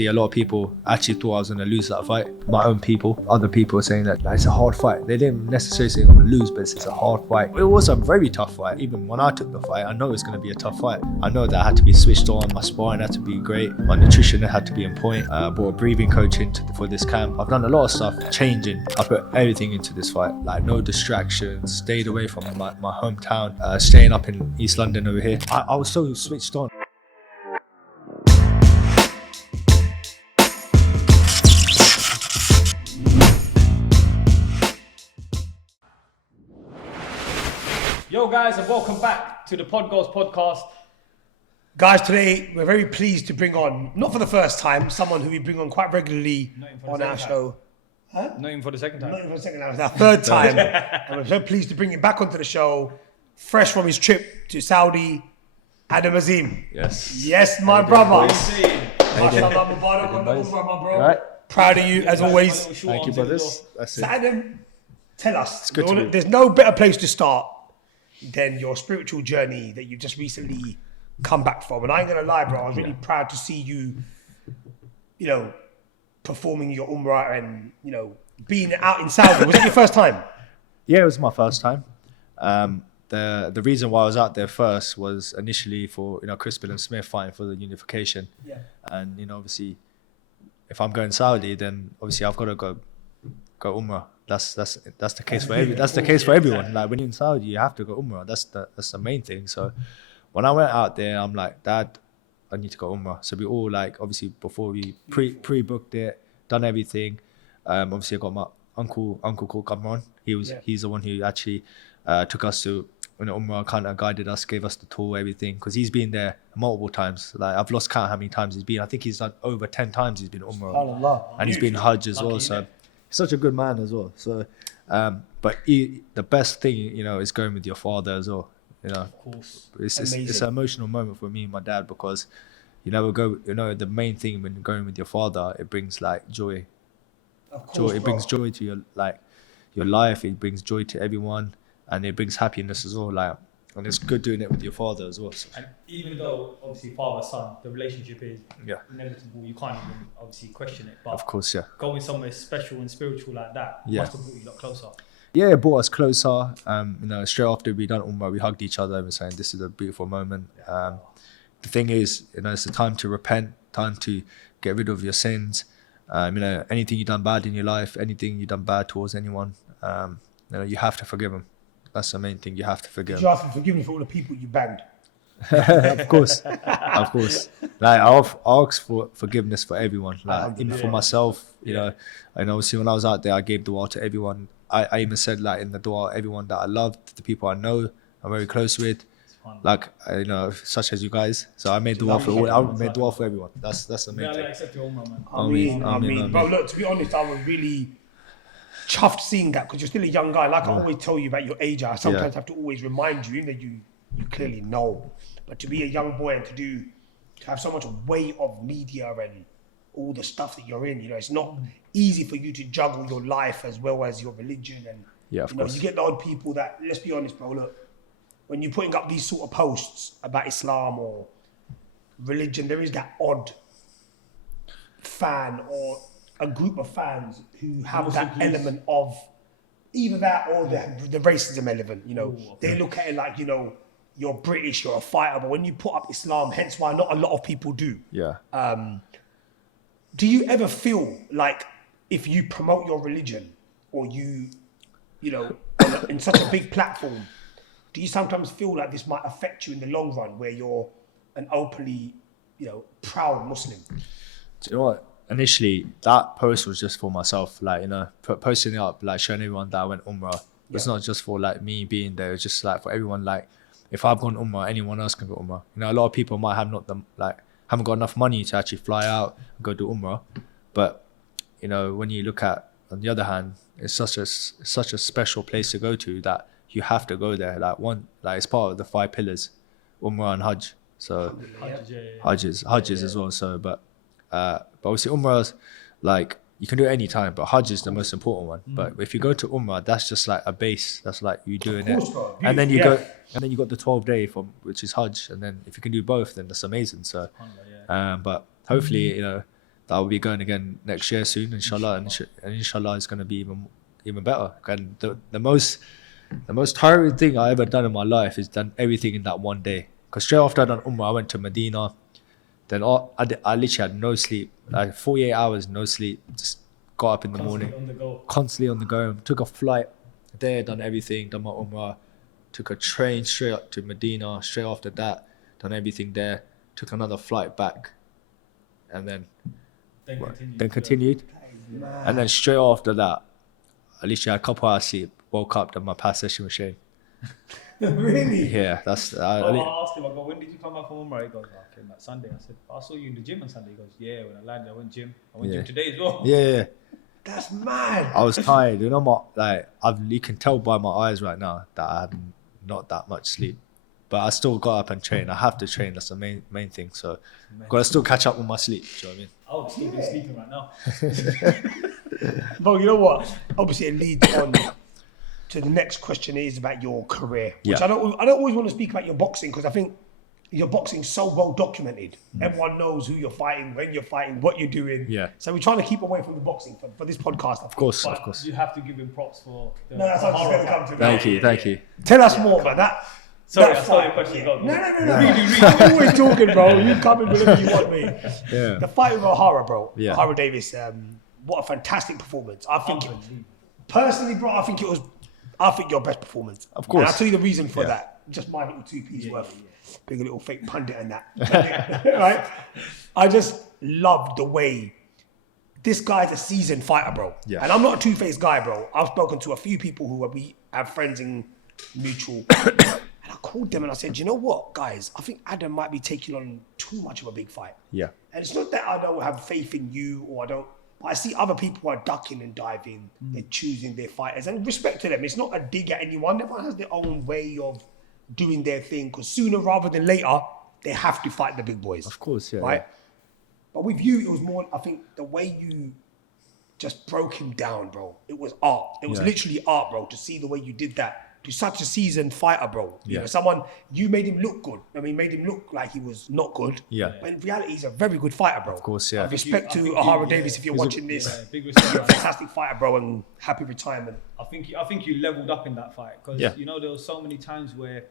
A lot of people actually thought I was going to lose that fight. My own people, other people were saying that it's a hard fight. They didn't necessarily say I'm going to lose, but it's a hard fight. It was a very tough fight. Even when I took the fight, I know it's going to be a tough fight. I know that I had to be switched on. My sparring had to be great. My nutrition had to be on point. I brought a breathing coach in for this camp. I've done a lot of stuff changing. I put everything into this fight. Like no distractions, stayed away from my hometown, staying up in East London over here. I was so switched on. Yo guys, and welcome back to the Podghost Podcast. Guys, today we're very pleased to bring on, not for the first time, someone who we bring on quite regularly on our show. Huh? Not even for the second time. Not even for the second time, it's our third time. And we're so pleased to bring him back onto the show, fresh from his trip to Saudi, Adam Azim. Yes. Yes, my brother. Mashallah, my bro. Right. Proud of you, as always. Thank you, brothers. That's So it. Adam, tell us, good to be. there's no better place to start than your spiritual journey that you've just recently come back from. And I ain't gonna lie, bro, I was really proud to see you, performing your Umrah and, being out in Saudi. Was it your first time? Yeah, it was my first time. The reason why I was out there first was initially for Crispin and Smith fighting for the unification. Yeah. And obviously, if I'm going Saudi, then obviously I've got to go Umrah. That's the case for everyone. Like when you're in Saudi, you have to go Umrah. That's the main thing. So when I went out there, I'm like, Dad, I need to go Umrah. So we all obviously before we pre-booked it, done everything. Obviously I got my uncle called Kamran. He's the one who actually took us to Umrah, kind of guided us, gave us the tour, everything, because he's been there multiple times. Like I've lost count how many times he's been. I think he's done over 10 times he's been Umrah, and he's been Hajj as well. So he's such a good man as well. So, but the best thing is going with your father as well. Of course. It's an emotional moment for me and my dad, because the main thing when going with your father, it brings joy. Of course, Joy. It brings joy to your life. It brings joy to everyone, and it brings happiness as well. And it's good doing it with your father as well. So. And even though obviously father-son, the relationship is inevitable, you can't even obviously question it. But of course, yeah. Going somewhere special and spiritual like that must have brought you a lot closer. Yeah, it brought us closer. Straight after we done Umrah, we hugged each other and were saying this is a beautiful moment. The thing is, it's the time to repent, time to get rid of your sins. Anything you've done bad in your life, anything you've done bad towards anyone, you have to forgive them. That's the main thing. You have to forgive. Did you ask for forgiveness for all the people you banged? Of course. I ask for forgiveness for everyone. Even for myself, and obviously when I was out there, I gave dua to everyone. I even said in the dua, everyone that I loved, the people I know, I'm very close with, such as you guys. So I made dua for all. I made dua for everyone. That's the main thing. Accept your Umrah, man. I mean, bro, look, to be honest, I was really chuffed seeing that, because you're still a young guy. I always tell you about your age, I sometimes have to always remind you, even though you clearly know, but to be a young boy and to have so much weight of media and all the stuff that you're in, it's not easy for you to juggle your life as well as your religion. And of course. You get the odd people that, let's be honest, bro, look, when you're putting up these sort of posts about Islam or religion, there is that odd fan or a group of fans who have that element of either that or the racism element. They look at it like, you're British, you're a fighter, but when you put up Islam, hence why not a lot of people do. Yeah. Do you ever feel like if you promote your religion or you in such a big platform, do you sometimes feel like this might affect you in the long run, where you're an openly, proud Muslim? Do you know what? Initially, that post was just for myself, posting it up, showing everyone that I went Umrah. It's not just for me being there. It's just for everyone. If I've gone Umrah, anyone else can go Umrah. A lot of people might have haven't got enough money to actually fly out and go do Umrah. But when you look at, on the other hand, it's such a special place to go to that you have to go there. It's part of the 5 pillars, Umrah and Hajj. So Hajj is as well. So but obviously Umrah, you can do it any time, but Hajj is the most important one. But if you go to Umrah, that's just a base. That's you doing it, and then you go, and then you got the 12-day which is Hajj, and then if you can do both, then that's amazing. So, but hopefully that I'll be going again next year soon, inshallah, and inshallah it's going to be even better. And the most tiring thing I ever done in my life is done everything in that one day. Because straight after I done Umrah, I went to Medina. Then I literally had no sleep, like 48 hours no sleep. Just got up in the morning, constantly on the go. Took a flight there, done everything, done my Umrah. Took a train straight up to Medina. Straight after that, done everything there. Took another flight back, and then continued. And then straight after that, at least I had a couple hours sleep. Woke up, done my past session with Shane. Really? Yeah, that's. I asked him, I go, when did you come back from Umrah? He goes, I came back Sunday. I said, I saw you in the gym on Sunday. He goes, yeah, when I landed, I went gym. I went gym today as well. Yeah. That's mad. I was tired. You know, you can tell by my eyes right now that I had not that much sleep. But I still got up and trained. I have to train. That's the main thing. So, got to still catch up with my sleep. Do you know what I mean? I would still be sleeping right now. But you know what? Obviously, it leads on to the next question is about your career, which I don't always want to speak about your boxing because I think your boxing's so well documented. Everyone knows who you're fighting, when you're fighting, what you're doing. Yeah. So we're trying to keep away from the boxing for this podcast. Of course. You have to give him props for the that's what I was going to come to. Thank you. Tell us more about that. Sorry, I saw your question. No. Really. I'm always talking, bro. You come in whenever you want me. Yeah. The fight with Ohara, bro. Yeah. Ohara Davies. What a fantastic performance. I think, personally, bro, I think your best performance. Of course. And I'll tell you the reason for that. Just my little 2p's worth. Being a little fake pundit and that. Right? I just love the way this guy's a seasoned fighter, bro. Yeah. And I'm not a two-faced guy, bro. I've spoken to a few people who we have friends in mutual. And I called them and I said, you know what, guys? I think Adam might be taking on too much of a big fight. Yeah. And it's not that I don't have faith in you or but I see other people who are ducking and diving. They're choosing their fighters. And respect to them. It's not a dig at anyone. Everyone has their own way of doing their thing. Because sooner rather than later, they have to fight the big boys. Of course, yeah. Right? But with you, it was more, I think, the way you just broke him down, bro. It was art. It was literally art, bro, to see the way you did that. To such a seasoned fighter, bro. You know, you made him look good. I mean, made him look like he was not good. Yeah. But in reality, he's a very good fighter, bro. Of course, yeah. Respect to Ohara Davies if you're watching this. Big respect. You're a fantastic fighter, bro, and happy retirement. I think you leveled up in that fight because you know there were so many times where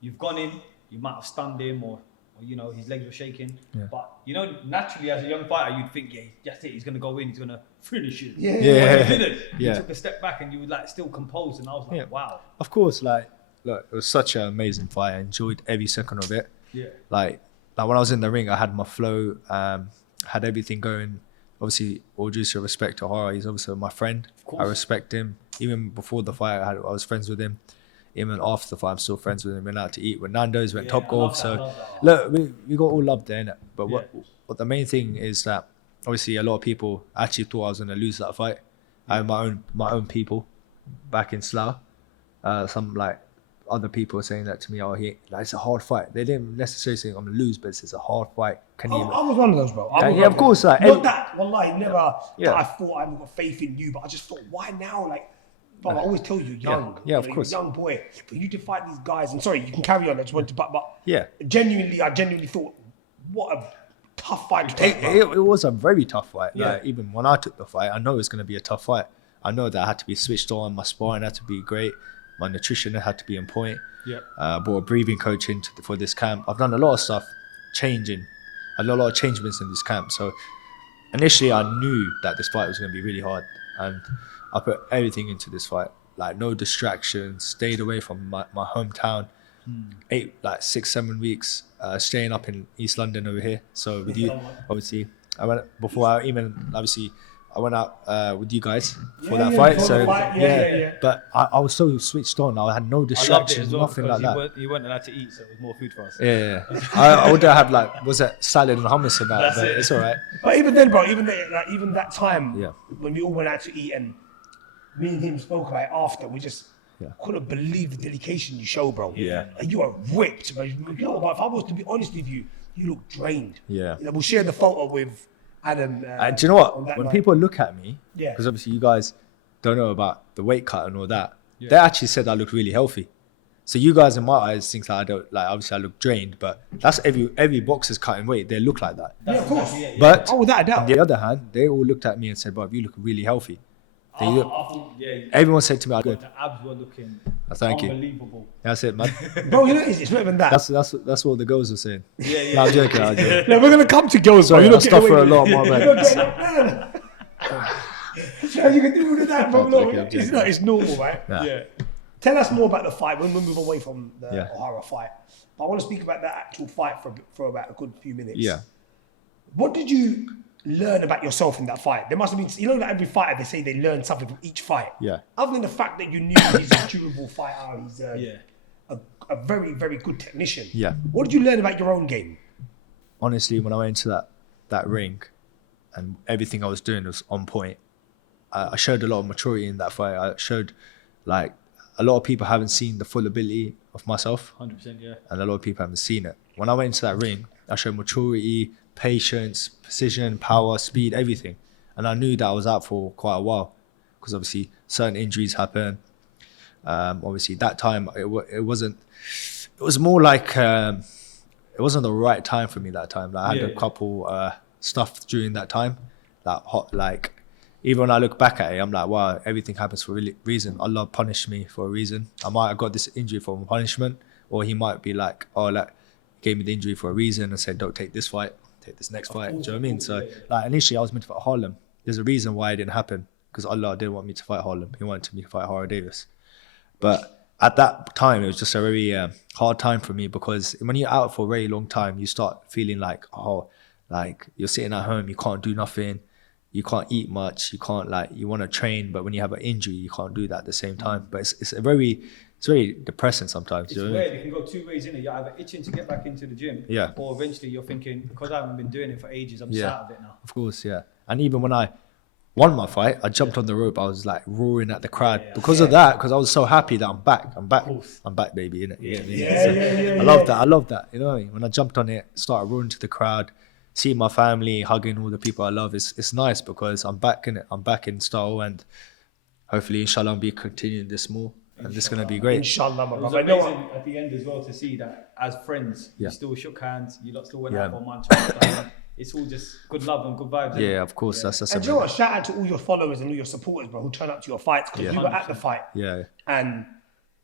you've gone in, you might have stunned him or you know his legs were shaking. Yeah. But you know naturally as a young fighter you'd think that's it, he's gonna go in, he's gonna finish it. Yeah. But he didn't. You took a step back and you were like still composed and I was like wow. Of course, look, it was such an amazing fight. I enjoyed every second of it. Yeah. Like when I was in the ring, I had my flow, had everything going. Obviously, all due to respect to Ohara, he's obviously my friend. I respect him. Even before the fight, I was friends with him. Even after the fight, I'm still friends with him. Went out to eat with Nando's, went Top Golf. So look, we got all love there, innit? But what the main thing is that obviously a lot of people actually thought I was gonna lose that fight. I had my own people back in Slough. Some other people saying that to me, it's a hard fight. They didn't necessarily say I'm gonna lose, but it's a hard fight. I was one of those, bro. Of course. Not that, wallahi, never that I thought I got faith in you, but I just thought, why now? But I always tell you, young. Yeah, of course. Young boy. For you to fight these guys, and sorry, you can carry on. I just wanted to, but I genuinely thought, what a tough fight to take. It was a very tough fight. Yeah. Even when I took the fight, I know it's going to be a tough fight. I know that I had to be switched on. My sparring had to be great. My nutrition had to be on point. Yeah. Brought a breathing coach in for this camp. I've done a lot of stuff, a lot of changements in this camp. So initially, I knew that this fight was going to be really hard, and I put everything into this fight. No distractions. Stayed away from my hometown. 6-7 weeks staying up in East London over here. So with you, obviously, I went out with you guys for that fight. But I was so switched on. I had no distractions, nothing like that. You weren't allowed to eat, so it was more food for us. Yeah. I would have had was it salad and hummus and that, but it's all right. But even then, bro, even that time when we all went out to eat and me and him spoke about it after, we just couldn't believe the dedication you show, bro. Yeah. And you are ripped, bro. You know what, if I was to be honest with you, you look drained. Yeah. You know, we'll share the photo with Adam. Do you know what? When people look at me, Yeah. because obviously you guys don't know about the weight cut and all that, they actually said I look really healthy. So you guys in my eyes think I don't like. Obviously, I look drained, but that's every boxer's cutting weight. They look like that. Yeah, of course. But without a doubt. on the other hand, they all looked at me and said, "Bro, you look really healthy." Everyone said to me, "I good." The abs were looking Thank you. unbelievable. That's it, man. Bro, you know it's not even that. That's what the girls were saying. Yeah. No, I'm joking. I'm joking. No, we're gonna come to girls. Sorry, bro. I stuff for a lot more, man. You can do all of that, bro. I'm No, joking. it's normal, right? Yeah. Tell us more about the fight. When we move away from the Yeah. Ohara fight, but I want to speak about that actual fight for about a good few minutes. Yeah. What did you learn about yourself in that fight? There must have been, you know, that every fighter they say they learn something from each fight. Yeah. Other than the fact that you knew he's a durable fighter, he's a very, very good technician. Yeah. What did you learn about your own game? Honestly, when I went into that ring, and everything I was doing was on point, I showed a lot of maturity in that fight. I showed, like, a lot of people haven't seen the full ability of myself. 100%, yeah. And a lot of people haven't seen it. When I went into that ring, I showed maturity, patience, precision, power, speed, everything. And I knew that I was out for quite a while because obviously certain injuries happen. Obviously that time it wasn't. It was more like it wasn't the right time for me that time. Like, I had a couple stuff during that time, like even when I look back at it, I'm like, wow, everything happens for a reason. Allah punished me for a reason. I might have got this injury for a punishment, or he might be like, oh, like, gave me the injury for a reason and said, don't take this fight, take this next fight. Do you know what I mean? So, like, initially I was meant to fight Harlem. There's a reason why it didn't happen, because Allah didn't want me to fight Harlem. He wanted me to fight Ohara Davies. But at that time, it was just a very hard time for me, because when you're out for a very long time, you start feeling like, oh, like you're sitting at home, you can't do nothing. You can't eat much. You can't, like, you want to train, but when you have an injury, you can't do that at the same time. But it's very depressing sometimes. It's weird. It can go two ways, innit? You're either itching to get back into the gym, or eventually you're thinking, because I haven't been doing it for ages, I'm just out of it now. Of course, yeah. And even when I won my fight, I jumped on the rope. I was like roaring at the crowd because of that, because I was so happy that I'm back. I'm back, baby, innit? Yeah. I love that. You know what I mean? When I jumped on it, started roaring to the crowd, seeing my family, hugging all the people I love, it's nice, because I'm back in it. I'm back in style, and hopefully, inshallah, I'll be continuing this more, and this is gonna be great. Inshallah, my brother. It was amazing at the end as well to see that as friends, you still shook hands, you lot still went out for lunch. It's all just good love and good vibes. Yeah, of course. That's and you know what? Shout out to all your followers and all your supporters, bro, who turn up to your fights, because you were at the fight. Yeah. And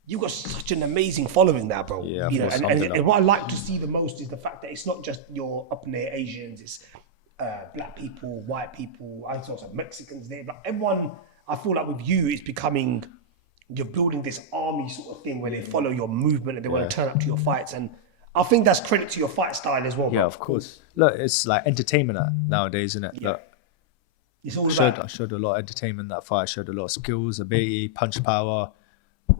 you got such an amazing following now, bro. Yeah, you know, and what I like to see the most is the fact that it's not just your up and there Asians, it's black people, white people, I saw some Mexicans there, but everyone, I feel like with you, it's becoming, you're building this army sort of thing where they follow your movement and they want to turn up to your fights. And I think that's credit to your fight style as well. Yeah, bro. of course. Look, it's like entertainment nowadays, isn't it? Yeah. Look, It's all I showed a lot of entertainment in that fight. I showed a lot of skills, ability, punch power,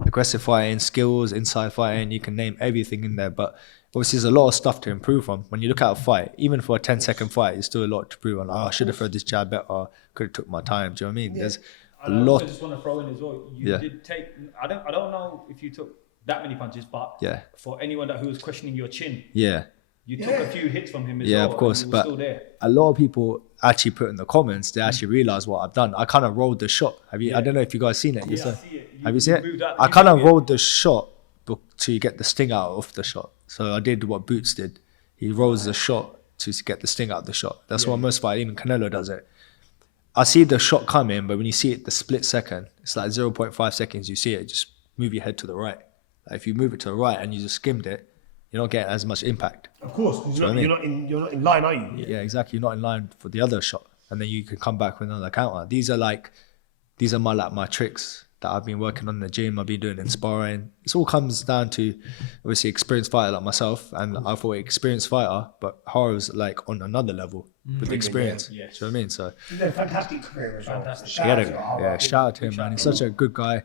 aggressive fighting, skills, inside fighting. You can name everything in there. But obviously, there's a lot of stuff to improve on. When you look at a fight, even for a 10-second fight, there's still a lot to improve on. Like, I should have thrown this jab better. Could have took my time. Do you know what I mean? Yeah. There's a And lot. I just want to throw in as well. You did take. I don't know if you took that many punches, but for anyone who was questioning your chin, you took a few hits from him as well. Yeah, of course. And you were But still there. a lot of people actually put in the comments, they actually realize what I've done. I kind of rolled the shot. I don't know if you guys seen it. I see it. Have you seen it? moved out- I you kind of moved it. rolled the shot to get the sting out of the shot. So I did what Boots did. He rolls the shot to get the sting out of the shot. That's what most fighters, even Canelo does it. I see the shot coming, but when you see it the split second, it's like 0.5 seconds. You see it, just move your head to the right. Like if you move it to the right and you just skimmed it, you're not getting as much impact. Of course, you're not in line, are you? Yeah, exactly. You're not in line for the other shot, and then you can come back with another counter. These are my tricks that I've been working on in the gym. I've been doing in sparring. It all comes down to obviously experienced fighter like myself, and I thought experienced fighter, but Ohara's like on another level with experience. Yeah. Do you know what I mean? So He's had a fantastic career as well. Fantastic. shout out to him, man. He's such a good guy.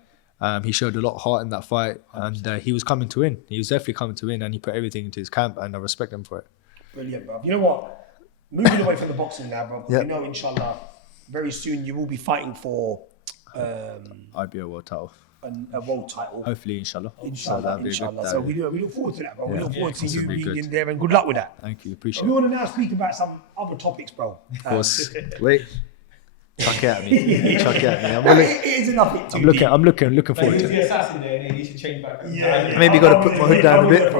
He showed a lot of heart in that fight, and he was coming to win. He was definitely coming to win, and he put everything into his camp, and I respect him for it. Brilliant, bro. You know what? Moving away from the boxing now, bro. You know, inshallah, very soon you will be fighting for IBO world title. a world title. Hopefully, inshallah. Inshallah. So we look forward to that, bro. We look forward to you being good. in there, and good luck with that. Thank you. Appreciate We it. want to now speak about some other topics, bro. Of course. Wait. Chuck it at me. Chuck it at me. It is enough. I'm looking forward to it. The assassin there, and then he should change back. Maybe got to put my hood down a bit.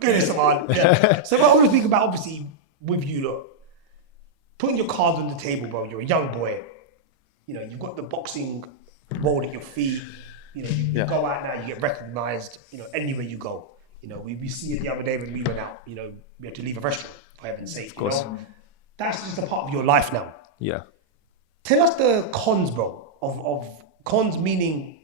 Get this on. Yeah. So I want to speak about, obviously, with you, look, putting your cards on the table, bro. You're a young boy. You know, you've got the boxing world at your feet. You know, you go out now, you get recognised. You know, anywhere you go. You know, we see it the other day when we went out. You know, we had to leave a restaurant, for heaven's sake. Of course. You know? That's just a part of your life now. Yeah. Tell us the cons, bro, of cons, meaning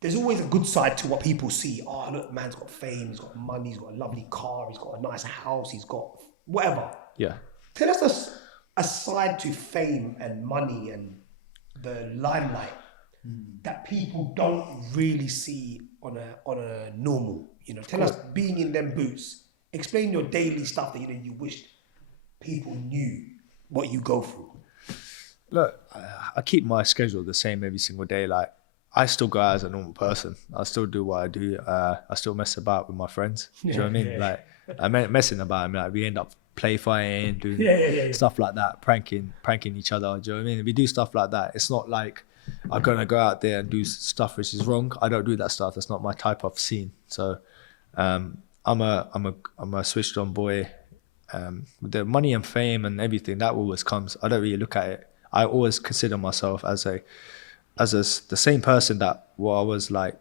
there's always a good side to what people see. Oh, look, man's got fame, he's got money, he's got a lovely car, he's got a nice house, he's got whatever. Yeah. Tell us a side to fame and money and the limelight that people don't really see on a normal. You know, tell us, being in them boots, explain your daily stuff that you wish people knew what you go through. Look, I keep my schedule the same every single day. Like, I still go out as a normal person. I still do what I do. I still mess about with my friends. Do you know what I mean? Yeah. Like, I'm messing about. I mean, like, we end up play fighting, doing stuff like that, pranking each other. Do you know what I mean? We do stuff like that. It's not like I'm gonna go out there and do stuff which is wrong. I don't do that stuff. That's not my type of scene. So, I'm a switched on boy. The money and fame and everything that always comes. I don't really look at it. I always consider myself as the same person that I was like,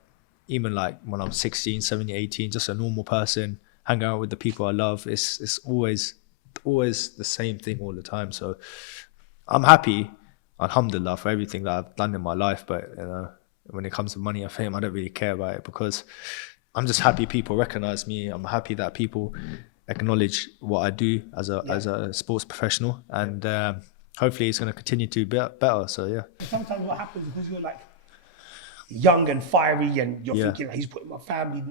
even like when I'm 16, 17, 18, just a normal person, hanging out with the people I love. It's always the same thing all the time. So I'm happy, alhamdulillah, for everything that I've done in my life. But you know, when it comes to money and fame, I don't really care about it, because I'm just happy people recognize me. I'm happy that people acknowledge what I do as a sports professional, and hopefully it's going to continue to be better. So yeah. Sometimes what happens, because you're like young and fiery, and you're thinking, he's putting my family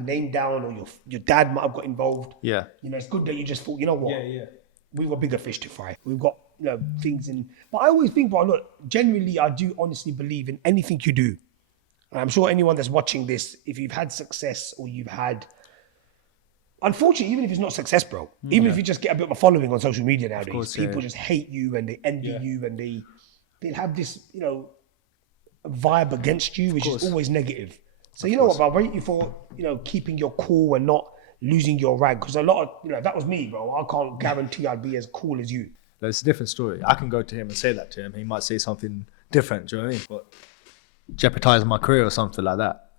name down, or your dad might have got involved. Yeah. You know, it's good that you just thought, you know what? Yeah. We've got bigger fish to fry. We've got, you know, things in. But I always think, bro, look, genuinely, I do honestly believe in anything you do. And I'm sure anyone that's watching this, if you've had success or you've had, unfortunately, even if it's not success, bro, even if you just get a bit of a following on social media nowadays, people just hate you and they envy you, and they have this, you know, vibe against you, which is always negative. So you know what, bro, I rate you for, you know, keeping your cool and not losing your rag, because a lot of, you know, if that was me, bro, I can't guarantee I'd be as cool as you. It's a different story. I can go to him and say that to him. He might say something different, do you know what I mean? But jeopardize my career or something like that.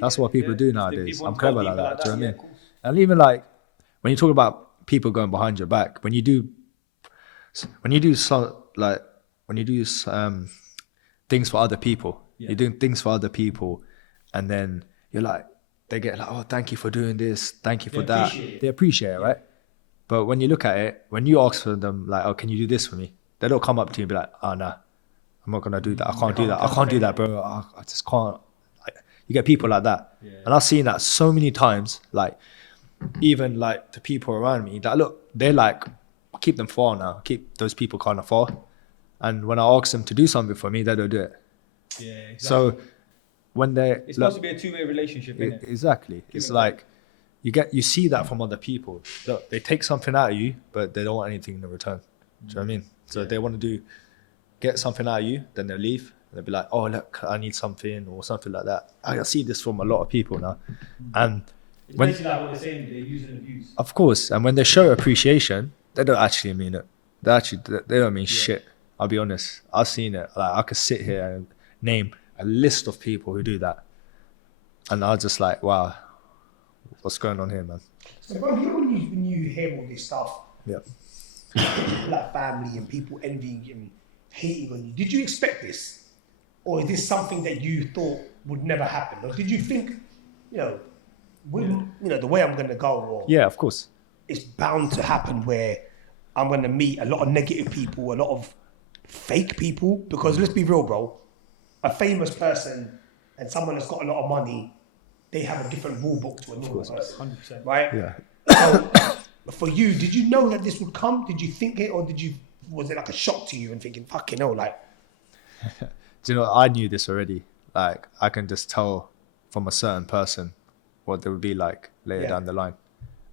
That's what people do nowadays. I'm clever like that, do you know what I mean? And even like, when you talk about people going behind your back, when you do things for other people, you're doing things for other people, and then you're like, they get like, oh, thank you for doing this, thank you for that. They appreciate it, right? But when you look at it, when you ask for them, like, oh, can you do this for me? They don't come up to you and be like, oh, nah, I'm not gonna do that. I can't do that, bro. I just can't. Like, you get people like that. And I've seen that so many times, like, even like the people around me that, look, they're like, keep them far now, keep those people kind of far. And when I ask them to do something for me, they don't do it. Yeah, exactly. So when it's supposed to be a two-way relationship, isn't it? Exactly. It's like you see that from other people. Look, they take something out of you, but they don't want anything in return. Do you know what I mean? So they want to get something out of you, then they'll leave. They'll be like, oh, look, I need something or something like that. I see this from a lot of people now. And it's basically like what they're saying, they use and abuse. Of course. And when they show appreciation, they don't actually mean it. They don't mean shit. I'll be honest. I've seen it. Like, I could sit here and name a list of people who do that. And I was just like, wow, what's going on here, man? So, bro, you know when you hear all this stuff, like family and people envying and hating on you, did you expect this? Or is this something that you thought would never happen? Or did you think, you know, the way I'm going to go, or yeah, of course, it's bound to happen where I'm going to meet a lot of negative people, a lot of fake people, because let's be real, bro, a famous person and someone that's got a lot of money, they have a different rule book to a normal person, 100%, right? Yeah. So for you, did you know that this would come? Did you think it, or was it like a shock to you and thinking, fucking hell, like? Do you know, I knew this already. Like, I can just tell from a certain person what they would be like later down the line.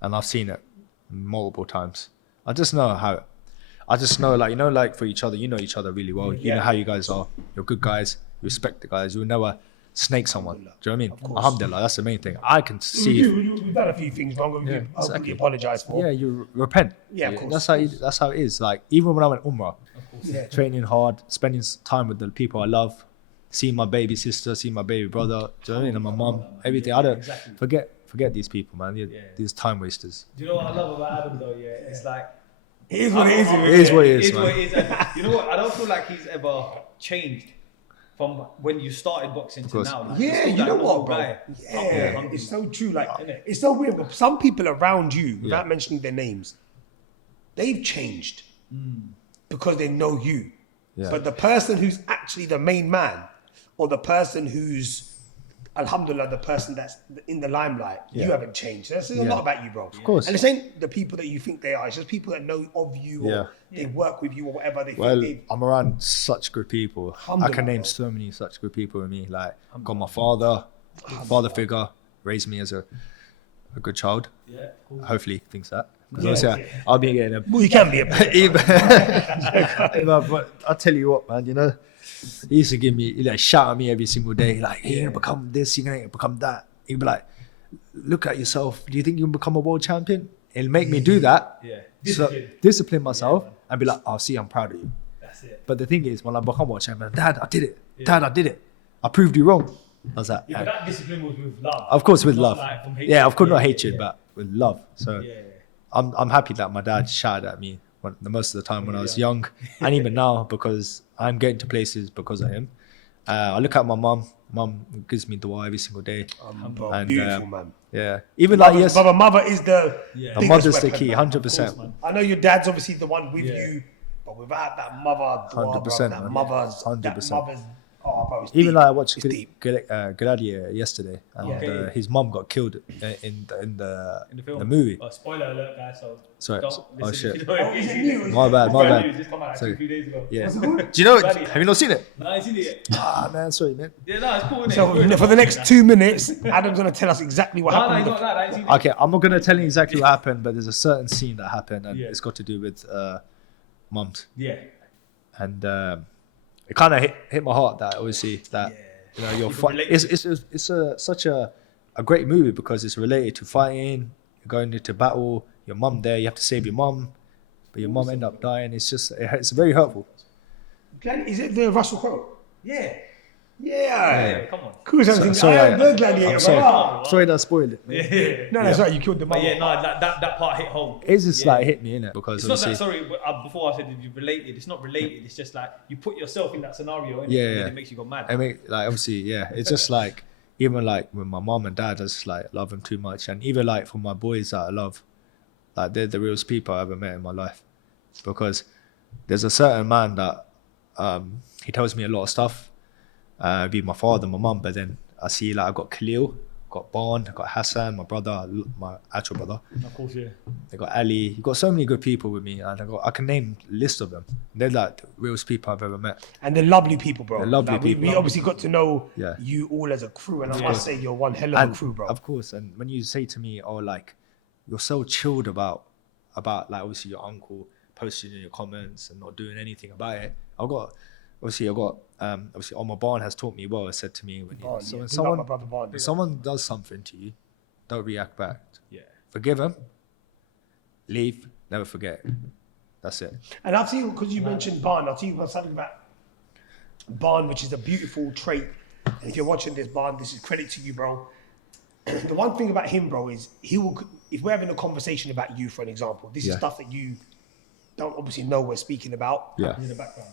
And I've seen it multiple times. I just know how, I just know, like, you know, like for each other, you know each other really well. You know how you guys are. You're good guys. You respect the guys. You'll never snake someone. Do you know what I mean? Alhamdulillah, that's the main thing. I can see. We've done a few things wrong. I really apologize for. Yeah, you repent. Yeah, of course. That's how it is. Like, even when I went Umrah, training hard, spending time with the people I love, seeing my baby sister, seeing my baby brother, do you know what I mean? And my mum, everything. I don't forget these people, man. These time wasters. Do you know what I love about Adam though? Yeah, it's like it is what it is. It is what it is, man. And you know what? I don't feel like he's ever changed from when you started boxing to now. Like, yeah, you know what, bro? Yeah, it's so true. Like, it's so weird. But some people around you, without mentioning their names, they've changed because they know you. Yeah. But the person who's actually the main man, or the person who's, alhamdulillah, the person that's in the limelight, you haven't changed. That's a lot about you, bro. Of course. And this ain't the people that you think they are. It's just people that know of you, or they work with you, or whatever. I'm around such good people. I can name so many such good people with me. Like, I've got my father figure, raised me as a good child. Yeah, cool. Hopefully he thinks that. Because I'll be getting a... Well, you can be a but I'll tell you what, man, you know, he used to give me, like, shout at me every single day, like, hey, you're going to become this, you're going to become that. He'd be like, look at yourself. Do you think you can become a world champion? It'll make me do that. Discipline myself and be like, oh, see, I'm proud of you. That's it. But the thing is, when I become world champion, Dad, I did it. Dad, I did it. I proved you wrong. How's that? Yeah, but that discipline was with love. Of course, with love. Like of course, not hatred, but with love. So I'm happy that my dad shouted at me most of the time when I was young, and even now, because I'm getting to places because of him. I look at my mum. Mum gives me dua every single day. And, beautiful, man. Yeah. Even like, yes. But mother is the mother's the key, 100%. I know your dad's obviously the one with you, but without that mother, 100%. That mother's, 100%. Bro, even like I watched Gladiator yesterday, and his mum got killed in the movie. Spoiler alert, guys! So sorry. Oh shit. My bad. Just come out 2 days ago. Yeah. Do you know? Have you not seen it? No, I ain't seen it yet. Ah man, sorry man. Yeah, no, it's cool. So for the next 2 minutes, Adam's gonna tell us exactly what happened. No, I ain't seen it. Okay, I'm not gonna tell you exactly what happened, but there's a certain scene that happened, and it's got to do with mums. Yeah. And it kind of hit my heart that obviously that you know it's such a great movie because it's related to fighting, you're going into battle, your mum there, you have to save your mum, but your mum end up dying. It's very hurtful. Is it the Russell Crowe? Yeah. Come on. Cool. Sorry that I spoiled it. No, that's right. You killed the mum. Yeah, no, that part hit home. It's just like hit me, innit? Because it's not that. Sorry, before I said you related. It's not related. It's just like you put yourself in that scenario, and it makes you go mad. I mean, like obviously, it's just like even like with my mom and dad, I just like love them too much, and even like for my boys that I love, like they're the realest people I ever met in my life, because there's a certain man that he tells me a lot of stuff. Be my father, my mum, but then I see like I got Khalil, got Barn, I got Hassan, my brother, my actual brother. Of course, yeah. They got Ali. You got so many good people with me, and I can name a list of them. They're like the realest people I've ever met. And they're lovely people, bro. They're lovely people. We obviously got to know you all as a crew, and I must say you're one hell of a crew, bro. Of course, and when you say to me, oh, like you're so chilled about like obviously your uncle posting in your comments and not doing anything about it. Obviously, Omar Barn has taught me well. It said to me when someone does something to you, don't react back. Yeah. Forgive them. Leave. Never forget. That's it. And I'll tell you, because you mentioned Barn, I'll tell you something about Barn, which is a beautiful trait. And if you're watching this, Barn, this is credit to you, bro. The one thing about him, bro, is he will. If we're having a conversation about you, for an example, this is stuff that you don't obviously know we're speaking about. Yeah. In the background.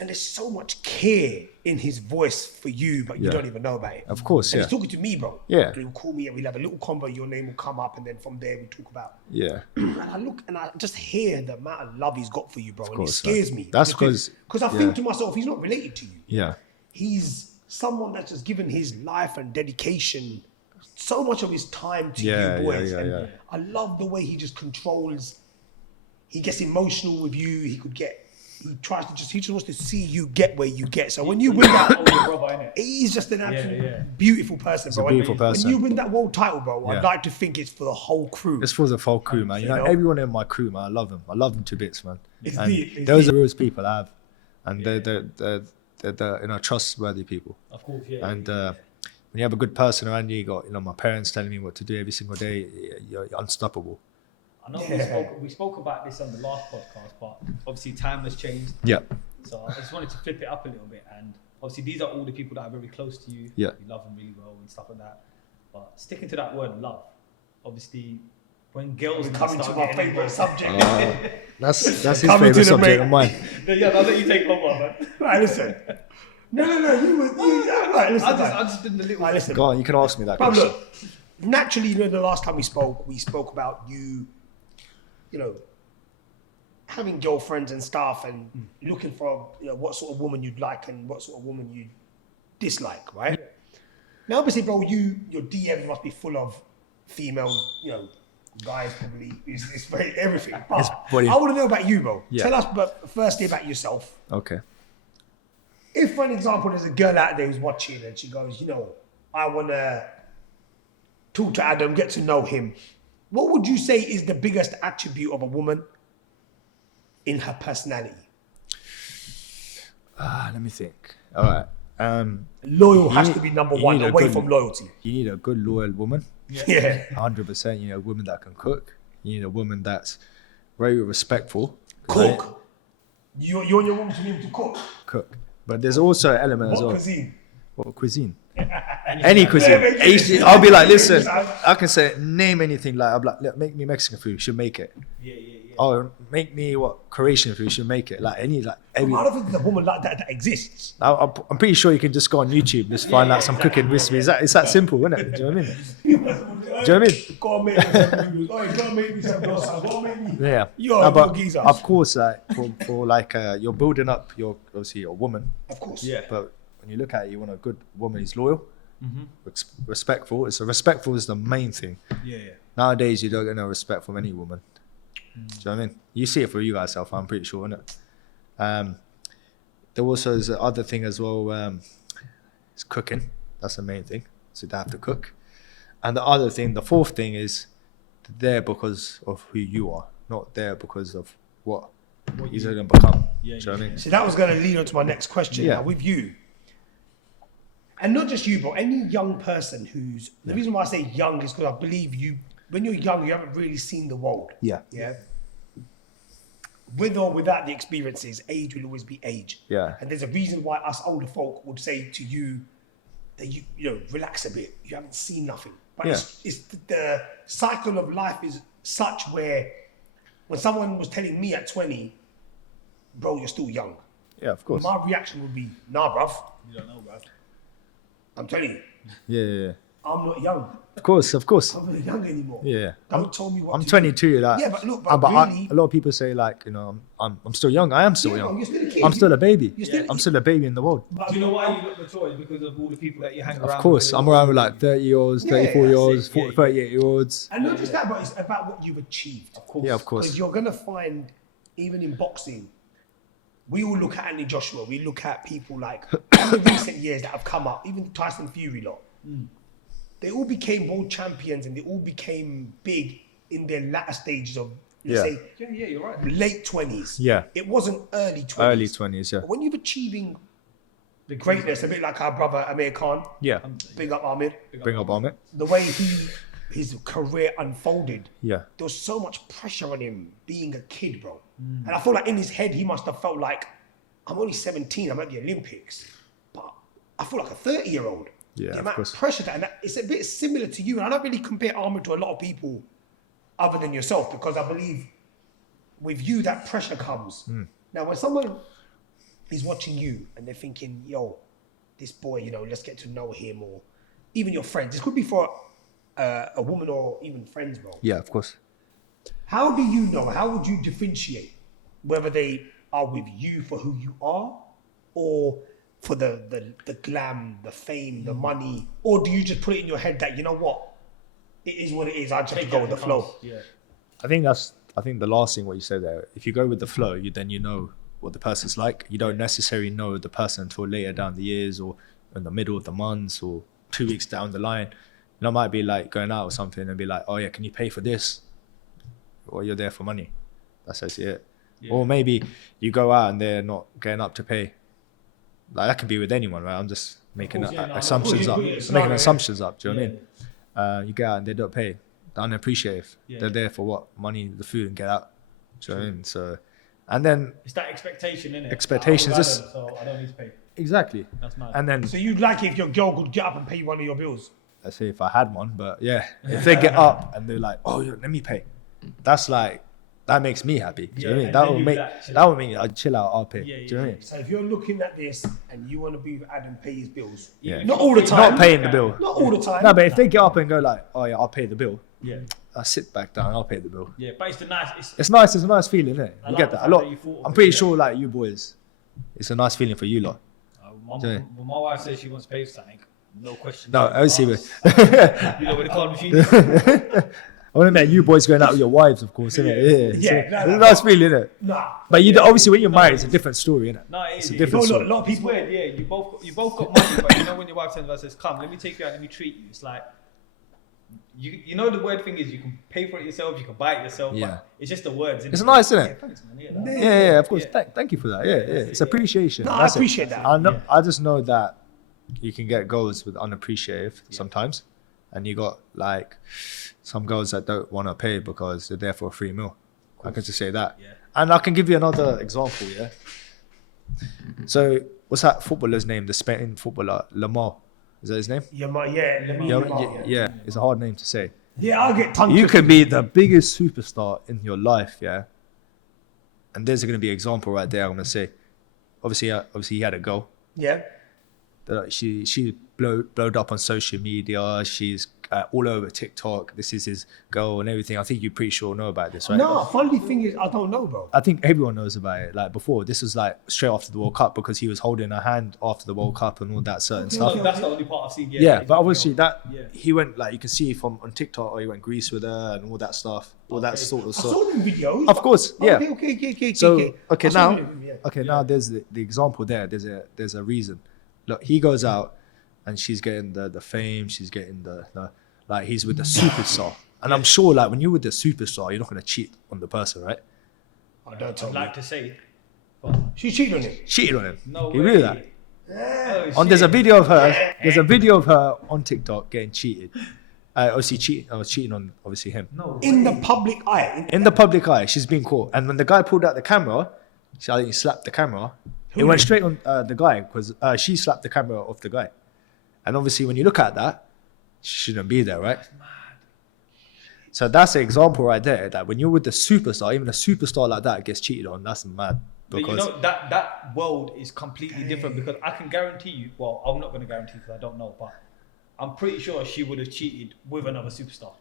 And there's so much care in his voice for you, but you don't even know about it. Of course, and he's talking to me, bro. Yeah. And he'll call me and we'll have a little convo, your name will come up, and then from there we talk about. Yeah. And I look and I just hear the amount of love he's got for you, bro. And it scares me. That's because I think to myself, he's not related to you. Yeah. He's someone that's just given his life and dedication, so much of his time to you boys. I love the way he just controls. He gets emotional with you. He could get he just wants to see you get where you get. So when you win that, he's just an absolute beautiful person, bro. When you win that world title, bro, I'd like to think it's for the whole crew. It's for the whole crew, man. You know, everyone in my crew, man, I love them. I love them to bits, man. It's those are the realest people I have, and they're trustworthy people. Of course, yeah. And when you have a good person around you, you got my parents telling me what to do every single day. You're unstoppable. I know we spoke about this on the last podcast, but obviously time has changed. Yeah. So I just wanted to flip it up a little bit, and obviously these are all the people that are very close to you. Yeah. You love them really well and stuff like that. But sticking to that word love, obviously, when girls come into my favourite subject. That's his favourite subject of mine. Yeah, I'll let you take over, man. Right, listen. No. Right, listen. I just did a little. Right, listen. Go on, you can ask me that question. Look, naturally, the last time we spoke about you. Having girlfriends and stuff and looking for, what sort of woman you'd like and what sort of woman you dislike, right? Yeah. Now, obviously, bro, your DMs must be full of female, guys probably, it's very everything. But I want to know about you, bro. Yeah. Tell us, but firstly, about yourself. Okay. If, for an example, there's a girl out there who's watching and she goes, I want to talk to Adam, get to know him. What would you say is the biggest attribute of a woman in her personality? Let me think. All right. Loyal has to be number one, away from loyalty. You need a good loyal woman. Yeah. 100%. You need a woman that can cook. You need a woman that's very respectful. Cook? You and your woman need to cook? Cook. But there's also an element as well. What cuisine? What cuisine? Any cuisine. I'll be like, listen, I can say, name anything. Like, I'll be like, make me Mexican food. She'll make it. Yeah. Oh, make me Croatian food. She'll make it. Every. I don't think there's a woman like that exists. I'm pretty sure you can just go on YouTube, just find out some cooking recipes. It's that simple, isn't it? Do you know what I mean? Do you know what I mean? Go on, make me some. Go on, make me some. Go on, make me. Yeah. But of course, for you're building up your woman. Of course. Yeah. But when you look at it, you want a good woman who's loyal, respectful. Respectful is the main thing. Yeah. Nowadays, you don't get no respect from any woman. Do you know what I mean? You see it for you guys, I'm pretty sure, innit? There also is the other thing as well, it's cooking. That's the main thing. So they have to cook. And the other thing, the fourth thing is there because of who you are, not there because of what you're going to become. Yeah, do you know what I mean? So that was going to lead on to my next question. Yeah. Now, with you, and not just you, but any young person who's... The reason why I say young is because I believe when you're young, you haven't really seen the world. Yeah. With or without the experiences, age will always be age. Yeah. And there's a reason why us older folk would say to you that you relax a bit. You haven't seen nothing. But it's the cycle of life is such where when someone was telling me at 20, bro, you're still young. Yeah, of course. My reaction would be, nah, bruv. You don't know, bruv. I'm telling you. Yeah. I'm not young. Of course. I'm not young anymore. Yeah. Don't tell me what I'm 22. Like, yeah, but look, but really, a lot of people say I'm still young. I am still young. You're still a kid. I'm still a baby. Still I'm still a baby in the world. Do you know why you look mature? It's because of all the people that you hang around with. Of course. I'm around with 30-year-olds, 34-year-olds, 38-year-olds. And not just that, but it's about what you've achieved. Of course. Yeah, of course. Because you're going to find, even in boxing, we all look at Anthony Joshua. We look at people like in the recent years that have come up, even Tyson Fury lot. They all became world champions and they all became big in their latter stages of, you're right. late 20s. Yeah. It wasn't early 20s. Early 20s, yeah. But when you're achieving the greatness, a bit like our brother Amir Khan. Yeah. Big up Amir. Bring up Ahmed. The way his career unfolded. Yeah. There was so much pressure on him being a kid, bro. And I feel like in his head, he must have felt like, I'm only 17, I'm at the Olympics. But I feel like a 30-year-old. Yeah, the of amount course. of pressure that it's a bit similar to you, and I don't really compare Ahmed to a lot of people other than yourself because I believe with you that pressure comes. Now, when someone is watching you and they're thinking, "Yo, this boy, let's get to know him," or even your friends, this could be for a woman or even friends, bro. Yeah, of course. How do you know? How would you differentiate whether they are with you for who you are, or for the glam, the fame, the money, or do you just put it in your head that, you know what, it is what it is, I just have to go with the flow? Yeah. I think the last thing what you said there, if you go with the flow, then you know what the person's like. You don't necessarily know the person until later down the years or in the middle of the months or 2 weeks down the line. I might be like going out or something and be like, oh yeah, can you pay for this? Or you're there for money. That's how I see it. Yeah. Or maybe you go out and they're not getting up to pay. Like that can be with anyone, right? I'm just making assumptions up. I'm making assumptions up. Do you know what I mean? You get out and they don't pay. They're unappreciative. Yeah. They're there for what? Money, the food, and get out. Do you know what I mean? So, and then it's that expectation, isn't it? Expectations. So I don't need to pay. Exactly. That's mad. And then. So you'd like if your girl could get up and pay you one of your bills? I say if I had one, but yeah, if they get up and they're like, oh, yeah, let me pay. That's like, that makes me happy. Do you know what I mean? That would make me chill out, I'll pay. Do you know what I mean? So if you're looking at this and you want to be with Adam, pay his bills. Yeah. Not all the time. Not paying the bill. Not all the time. No, but if they get up and go like, oh yeah, I'll pay the bill. Yeah. I'll sit back down, I'll pay the bill. Yeah, but it's nice. It's nice, it's a nice feeling, isn't it? You get that a lot. I'm pretty sure like you boys, it's a nice feeling for you lot. My wife says she wants to pay for something. No question. No, obviously. You know what the card machine is? I want to make you boys going out with your wives, of course, isn't it? Yeah. It's a nice feeling, isn't it? Nah. But obviously when you're married, it's a different story, isn't it? No, it's a different story. A lot of people. It's weird, yeah. You both got money, but you know when your wife turns around and says, "Come, let me take you out, let me treat you." It's like, you know the weird thing is you can pay for it yourself, you can buy it yourself. Yeah. But it's just the words. It's nice, isn't it? Yeah, thanks, man. Yeah, of course. Yeah. Thank you for that. Yeah. It's appreciation. No, I appreciate that. I just know that you can get girls with unappreciative sometimes, and you got like some girls that don't want to pay because they're there for a free meal. I can just say that. Yeah. And I can give you another example. Yeah. So what's that footballer's name? The Spain footballer, Lamar. Is that his name? Yeah. It's a hard name to say. Yeah, I'll get tongue. You could be the biggest superstar in your life, yeah. And there's going to be an example right there. I'm going to say, obviously, he had a goal. Yeah. She blowed up on social media. She's all over TikTok. This is his goal and everything. I think you're pretty sure know about this, right? No, funny thing is, I don't know, bro. I think everyone knows about it. Like before, this was like straight after the World Cup because he was holding her hand after the World Cup and all that certain stuff. That's the only part I've seen. Yeah, but obviously he went like you can see from on TikTok, or he went Greece with her and all that stuff, all that sort of stuff. I saw them videos. Of course, yeah. Okay. Now there's the example there. There's a reason. Look, he goes out and she's getting the fame. She's getting the like he's with the superstar. And I'm sure like when you're with the superstar, you're not going to cheat on the person, right? I don't tell I'd like to say. She cheated on him. Cheated on him. No way. You really that? Oh, there's a video of her. There's a video of her on TikTok getting cheated. I was cheating on obviously him. No. In the public eye. In the public eye, she's been caught. And when the guy pulled out the camera, I think he slapped the camera. It went straight on the guy because she slapped the camera off the guy. And obviously, when you look at that, she shouldn't be there, right? So that's an example right there that when you're with the superstar, even a superstar like that gets cheated on, that's mad. Because you know, that world is completely different because I can guarantee you, well, I'm not going to guarantee because I don't know, but I'm pretty sure she would have cheated with another superstar.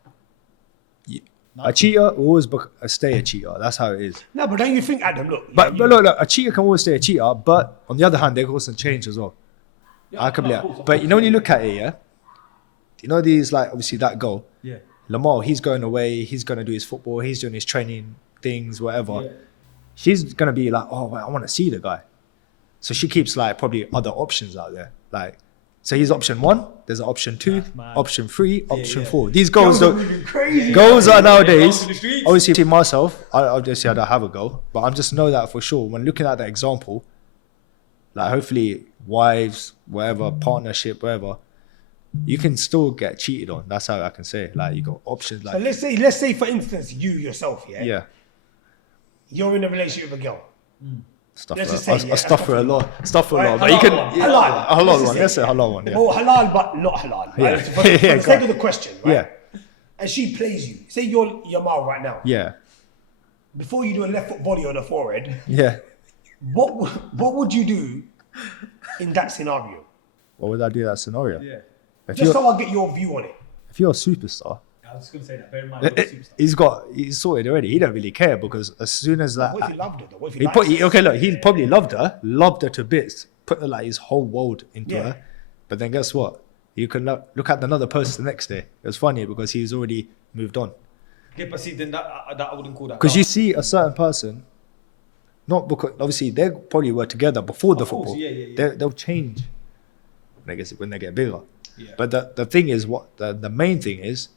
Yeah. No. A cheater will always stay a cheater. That's how it is. No, but don't you think, Adam, look. But look, a cheater can always stay a cheater, but on the other hand, they can also change as well. Yeah, but you know when you look at it, yeah? You know these, like, obviously that goal? Yeah. Lamar, he's going away, he's going to do his football, he's doing his training things, whatever. Yeah. She's going to be like, oh, I want to see the guy. So she keeps, like, probably other options out there. Like, so he's option 1, there's an option 2, option 3, option 4. These goals goals are nowadays, obviously myself, I don't have a goal, but I just know that for sure. When looking at that example, like hopefully wives, whatever, partnership, whatever, you can still get cheated on. That's how I can say it. Like you got options. Like, so let's say for instance, you yourself, yeah, you're in a relationship with a girl. Stuff for a lot, but you can halal one. Let's say halal one. Yeah. Well, halal, but not halal. Yeah. Right? For the sake of the question, right? Yeah. And she plays you. Say you're Yamal right now. Yeah. Before you do a left foot body on the forehead. Yeah. What would you do in that scenario? What would I do in that scenario? Yeah. Just so I get your view on it. If you're a superstar. I was going to say that. Bear in mind, he's sorted already. He don't really care because as soon as that. What if he loved her though? What if he probably loved her to bits, put like his whole world into her. But then guess what? You can look at another post the next day. It was funny because he's already moved on. Yeah, but see, then that I wouldn't call that. Because you see a certain person, Not because obviously they probably were together before the Of course, football. yeah. They'll change when they get bigger. Yeah. But the thing is, what the main thing is,